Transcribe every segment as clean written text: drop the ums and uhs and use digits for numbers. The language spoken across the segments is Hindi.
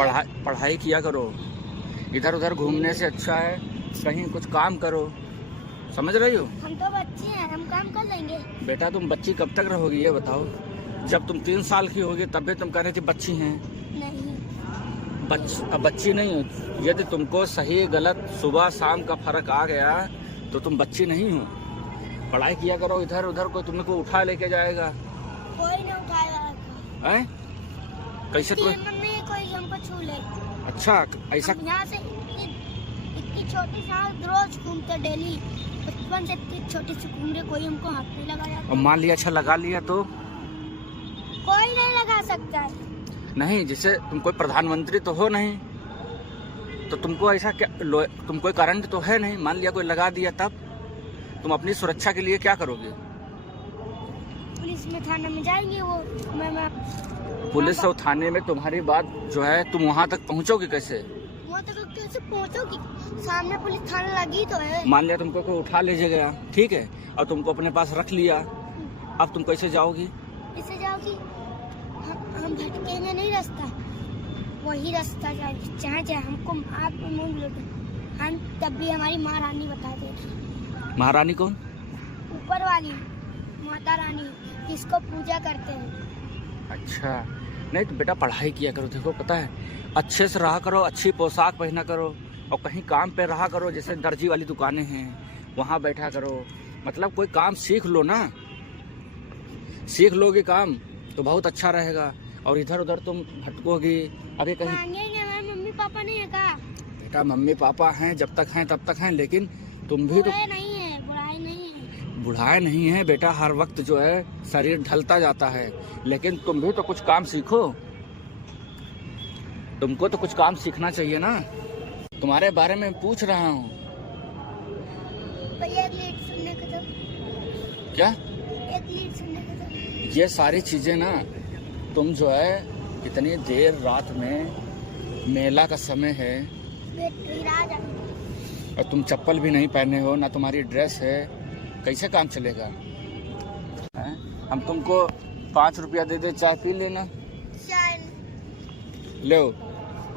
पढ़ाई किया करो। इधर उधर घूमने से अच्छा है कहीं कुछ काम करो, समझ रही हो? हम तो बच्चे हैं, हम काम कर लेंगे। बेटा तुम बच्ची कब तक रहोगी ये बताओ? जब तुम 3 साल की होगी तब भी तुम कह रही थी बच्ची हैं। नहीं, अब बच्ची नहीं हो। यदि तुमको सही गलत सुबह शाम का फर्क आ गया तो तुम बच्ची नहीं हो। पढ़ाई किया करो, इधर उधर कोई तुमको उठा लेके जाएगा। कोई नहीं उठाएगा। हैं? कैसे कोई? नहीं, कोई हमको छू ले। अच्छा ऐसा? यहाँ से इतनी छोटी सी रोज घूमते डेली, बचपन से इतनी छोटी सी घूम रहे, कोई हमको हाथ नहीं लगाया। और मान लिया अच्छा लगा लिया तो? कोई नहीं लगा सकता है। नहीं, जैसे तुम कोई प्रधानमंत्री तो हो नहीं, तो तुमको ऐसा क्या तुम कोई करंट तो है नहीं। मान लिया कोई लगा दिया तब तुम अपनी सुरक्षा के लिए क्या करोगे? पुलिस में थाने में जाएंगे वो। मैं पुलिस और थाने में तुम्हारी बात जो है तुम वहाँ तक पहुँचोगे कैसे? वहाँ तक कैसे पहुँचोगी? सामने पुलिस थाना लगी तो है। मान लिया तुमको कोई उठा ले गया, ठीक है, और तुमको अपने पास रख लिया, अब तुम कैसे जाओगी? कैसे जाओगी? हम भटकेंगे नहीं रास्ता, वही रास्ता जाएगी जहाँ जाए। हमको आप हम तब भी हमारी महारानी बता देगी। महारानी कौन? ऊपर वाली माता रानी, जिसको पूजा करते हैं। अच्छा, नहीं तो बेटा पढ़ाई किया करो। देखो पता है, अच्छे से रहा करो, अच्छी पोशाक पहना करो, और कहीं काम पे रहा करो। जैसे दर्जी वाली दुकानें हैं वहाँ बैठा करो। मतलब कोई काम सीख लो ना, सीख लोगे काम तो बहुत अच्छा रहेगा। और इधर उधर तुम भटकोगी अभी कहीं। हमारे मम्मी पापा नहीं है का? बेटा मम्मी पापा हैं, जब तक हैं तब तक हैं, लेकिन तुम भी तो नहीं है, बुढ़ाई नहीं है। बुढ़ाई नहीं है बेटा, हर वक्त जो है शरीर ढलता जाता है, लेकिन तुम भी तो कुछ काम सीखो। तुमको तो कुछ काम सीखना चाहिए ना। तुम्हारे बारे में पूछ रहा हूँ। भैया एक लीड सुनने का तो। क्या? एक लीड सुनने का तो। ये सारी चीजें ना, तुम जो है इतनी देर रात में, मेला का समय है और तुम चप्पल भी नहीं पहने हो, ना तुम्हारी ड्रेस है, कैसे काम चलेगा? हैं? हम तुमको 5 रुपया दे दे, चाय पी लेना। चाय लो,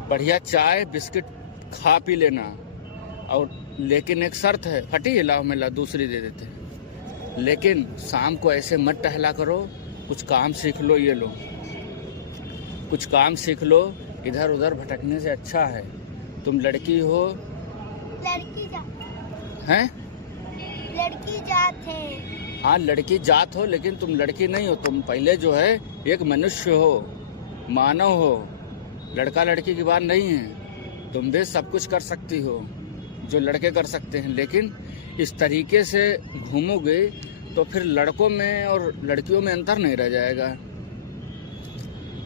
बढ़िया चाय बिस्किट खा पी लेना। और लेकिन एक शर्त है, फटी है, लाओ मैं दूसरी दे देते। लेकिन शाम को ऐसे मत टहला करो, कुछ काम सीख लो। ये लो, कुछ काम सीख लो। इधर उधर भटकने से अच्छा है। तुम लड़की हो। लड़की जात हैं? लड़की जात है। हाँ लड़की जात हो, लेकिन तुम लड़की नहीं हो। तुम पहले जो है एक मनुष्य हो, मानव हो। लड़का लड़की की बात नहीं है। तुम भी सब कुछ कर सकती हो जो लड़के कर सकते हैं, लेकिन इस तरीके से घूमोगे तो फिर लड़कों में और लड़कियों में अंतर नहीं रह जाएगा।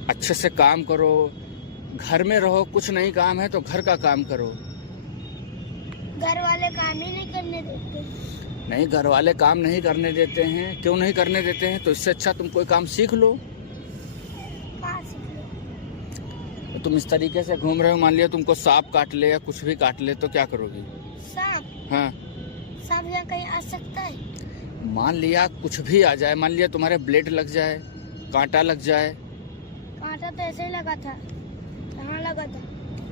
अच्छे से काम करो, घर में रहो, कुछ नहीं काम है तो घर का काम करो। घर वाले काम ही नहीं करने देते। नहीं, घर वाले काम नहीं करने देते हैं। क्यों नहीं करने देते हैं? तो इससे अच्छा तुम कोई काम सीख लो। कहाँ सीख लो? तो तुम इस तरीके से घूम रहे हो, मान लिया तुमको सांप काट ले या कुछ भी काट ले तो क्या करोगी? सांप? हाँ, सांप यहाँ कहीं आ सकता है? मान लिया कुछ भी आ जाए, मान लिया तुम्हारे ब्लेड लग जाए, कांटा लग जाए। कांटा तो ऐसे ही लगा था। कहाँ लगा था?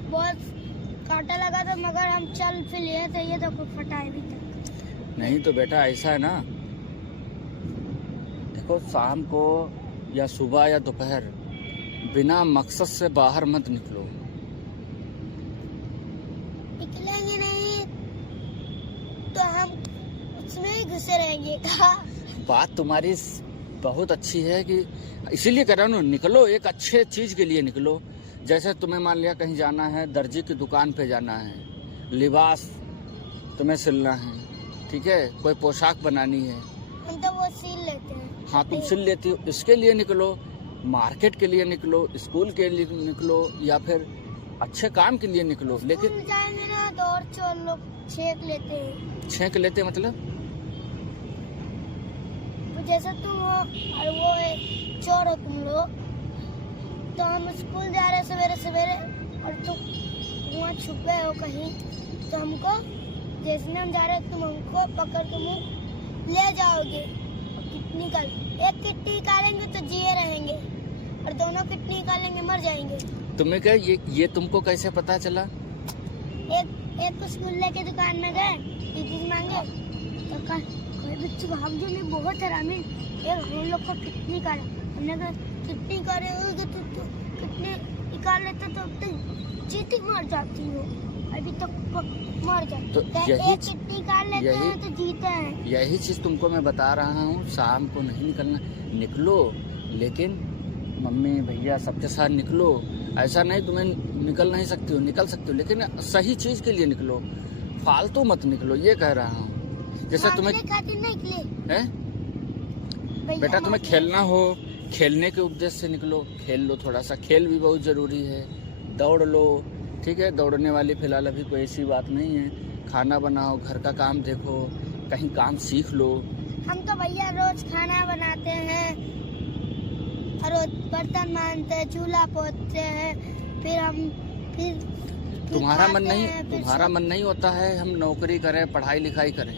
बहुत कांटा लगा था, मगर हम चल फिर लिए थे, ये तो कुछ फटाए भी तक नहीं तो बेटा ऐसा है ना, देखो शाम को या सुबह या दोपहर बिना मकसद से बाहर मत निकलो। निकलेंगे नहीं तो हम उसमें ही घुसे रहेंगे का? बात तुम्हारी बहुत अच्छी है कि इसीलिए कह रहा हूँ, निकलो, एक अच्छे चीज के लिए निकलो। जैसे तुम्हें मान लिया कहीं जाना है, दर्जी की दुकान पे जाना है, लिबास तुम्हें सिलना है, ठीक है, कोई पोशाक बनानी है, हम तो वो सील लेते हैं। हाँ तुम सिल लेती हो, इसके लिए निकलो। मार्केट के लिए निकलो, स्कूल के लिए निकलो, या फिर अच्छे काम के लिए निकलो। लेकिन जाएंगे ना तो और चोर लोग छेक लेते हैं। छेक लेते मतलब? तो जैसे तुम हो और वो एक चोर हो तुम लोग, तो हम स्कूल जा रहे सवेरे सवेरे और तुम वहाँ छुपे हो कहीं, तो हमको जैसे हम जा रहे तुम हमको पकड़ के ले जाओगे। कितनी एक किट्टी निकालेंगे तो जिए रहेंगे, और दोनों किट्टी निकालेंगे मर जाएंगे। तुम्हें क्या ये तुमको कैसे पता चला? एक को स्कूल लेके दुकान में गए, चीज मांगे तो कोई बच्चे भाग जो नहीं, बहुत हरामी। एक हम लोग को कितनी करे, हमने कहा कितनी करे होगी तो कितने निकाल लेते तो अब तक चीटी मर जाती हो, अभी तक मर जाती। तो यही कितनी निकाल लेते हैं तो जीते हैं। यही चीज तुमको मैं बता रहा हूँ, शाम को नहीं निकलना। निकलो लेकिन मम्मी भैया सबके साथ निकलो। ऐसा नहीं तुम्हें निकल नहीं सकती हो, निकल सकती हो, लेकिन सही चीज के लिए निकलो, फालतू मत निकलो, ये कह रहा हूँ। जैसे तुम्हें है बेटा, तुम्हें खेलना हो, खेलने के उद्देश्य से निकलो, खेल लो थोड़ा सा, खेल भी बहुत जरूरी है। दौड़ लो, ठीक है, दौड़ने वाली फिलहाल अभी कोई ऐसी बात नहीं है। खाना बनाओ, घर का काम देखो, कहीं काम सीख लो। हम तो भैया रोज खाना बनाते हैं, रोज बर्तन मांजते हैं, चूल्हा पोतते हैं, फिर तुम्हारा मन नहीं होता है हम नौकरी करें, पढ़ाई लिखाई करें?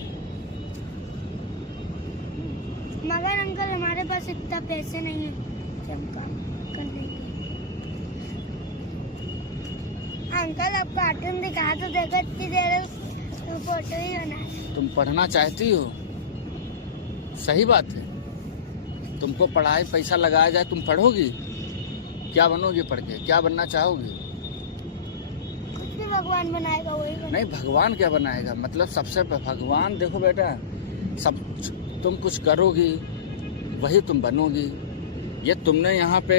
मगर अंकल हमारे पास इतना पैसे नहीं है कि हम काम कर लेंगे। अंकल अब कार्टून दिखा तो देखो, इतनी देर फोटो ही बना। तुम पढ़ना चाहती हो, सही बात है। तुमको पढ़ाई पैसा लगाया जाए, तुम पढ़ोगी? क्या बनोगी पढ़ के? क्या बनना चाहोगी? कुछ भी भगवान बनाएगा वही बनाएगा। नहीं, भगवान क्या बनाएगा? मतलब सबसे भगवान देखो बेटा, सब तुम कुछ करोगी वही तुम बनोगी। ये तुमने यहाँ पे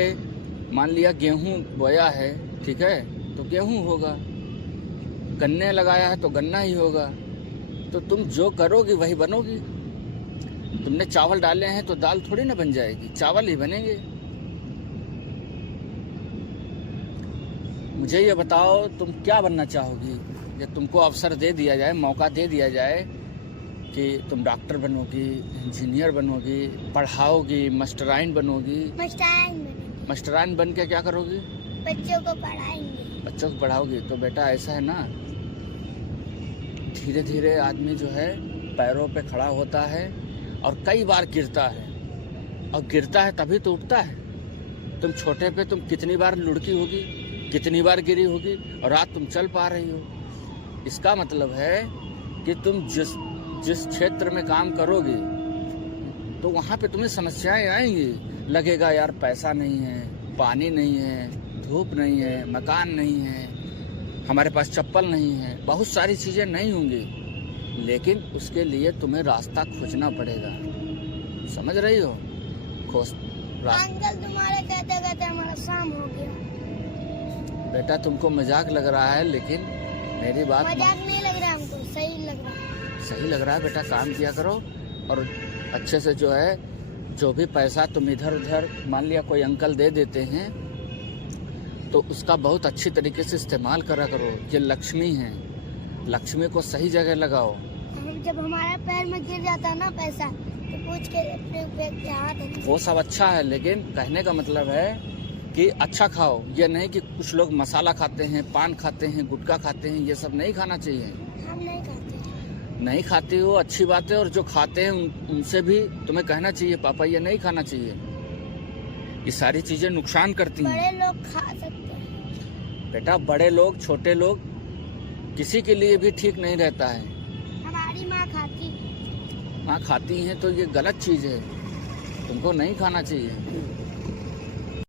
मान लिया गेहूं बोया है, ठीक है, तो गेहूं होगा। गन्ने लगाया है तो गन्ना ही होगा। तो तुम जो करोगी वही बनोगी। तुमने चावल डाले हैं तो दाल थोड़ी ना बन जाएगी, चावल ही बनेंगे। मुझे ये बताओ तुम क्या बनना चाहोगी? ये तुमको अवसर दे दिया जाए, मौका दे दिया जाए कि तुम डॉक्टर बनोगी, इंजीनियर बनोगी, पढ़ाओगी, मास्टराइन बनोगी। मास्टराइन बन के क्या करोगी? बच्चों को पढ़ाएंगे। बच्चों को पढ़ाओगी। तो बेटा ऐसा है ना, धीरे धीरे आदमी जो है पैरों पे खड़ा होता है और कई बार गिरता है, और गिरता है तभी तो उठता है। तुम छोटे पे तुम कितनी बार लुढ़की होगी, कितनी बार गिरी होगी, और आज तुम चल पा रही हो। इसका मतलब है कि तुम जिस क्षेत्र में काम करोगे तो वहाँ पे तुम्हें समस्याएं आएंगी। लगेगा यार पैसा नहीं है, पानी नहीं है, धूप नहीं है, मकान नहीं है, हमारे पास चप्पल नहीं है, बहुत सारी चीज़ें नहीं होंगी, लेकिन उसके लिए तुम्हें रास्ता खोजना पड़ेगा। समझ रही हो? अंकल तुम्हारे कहते कहते हमारा शाम हो गया। बेटा तुमको मजाक लग रहा है, लेकिन मेरी बात मजाक नहीं लग रहा हमको, सही लग रहा है। सही लग रहा है बेटा, काम किया करो और अच्छे से जो है, जो भी पैसा तुम इधर उधर मान लिया कोई अंकल दे देते हैं तो उसका बहुत अच्छी तरीके से इस्तेमाल करा करो। ये लक्ष्मी है, लक्ष्मी को सही जगह लगाओ। जब हमारे पैर में गिर जाता है ना पैसा, तो पूछ के अपने बैग के हाथ, वो सब अच्छा है, लेकिन कहने का मतलब है कि अच्छा खाओ। ये नहीं कि कुछ लोग मसाला खाते हैं, पान खाते हैं, गुटखा खाते हैं, ये सब नहीं खाना चाहिए। हम नहीं खाते। नहीं खाती हो, अच्छी बात है, और जो खाते हैं उनसे भी तुम्हें कहना चाहिए पापा ये नहीं खाना चाहिए, ये सारी चीजें नुकसान करती हैं। बड़े लोग खा सकते हैं बेटा, बड़े लोग छोटे लोग किसी के लिए भी ठीक नहीं रहता है। हमारी माँ खाती हैं तो ये गलत चीज है, तुमको नहीं खाना चाहिए।